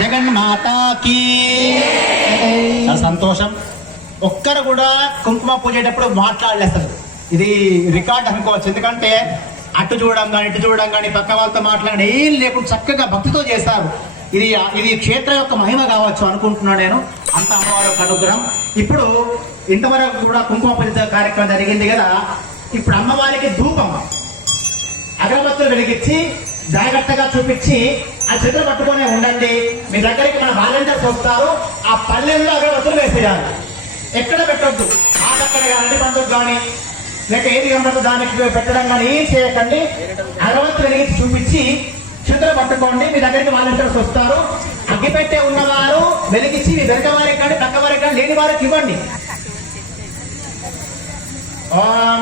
జగన్మాతాకి సంతోషం. ఒక్కరు కూడా కుంకుమ పూజేటప్పుడు మాట్లాడలేదు అసలు ఇది రికార్డ్ అనుకోవచ్చు. ఎందుకంటే అటు చూడడం కానీ ఇటు చూడడం కానీ పక్క వాళ్ళతో మాట్లాడడం ఏం లేకుండా చక్కగా భక్తితో చేశారు ఇది ఇది క్షేత్ర యొక్క మహిమ కావచ్చు అనుకుంటున్నాను నేను. అంత అమ్మవారి యొక్క అనుగ్రహం. ఇప్పుడు ఇంతవరకు కూడా కుంకుమ పూజ కార్యక్రమం జరిగింది కదా. ఇప్పుడు అమ్మవారికి ధూపం. అగరబత్తులు వెలిగించి జాగ్రత్తగా చూపించి ఆ చేతులు పట్టుకొని ఉండండి. మీ దగ్గరికి మన వాలంటీర్స్ వస్తారు. ఆ పల్లెల్లో అగరబత్తులు వేసేయాలి. ఎక్కడ పెట్టొద్దు. ఆటక్కడ కానీ పండుగ కానీ లేక ఏది కనబడుతుంది దానికి పెట్టడం కానీ ఏం చేయకండి. అగరబత్తులు వెలిగించి చూపించి చేతులు పట్టుకోండి. మీ దగ్గరికి వాలంటీర్స్ వస్తారు. అగ్గిపెట్టే ఉన్నవారు వెలిగించి మీ వెనక వారికి కానీ పక్క వారికి కానీ లేని వారికి ఇవ్వండి. ఓం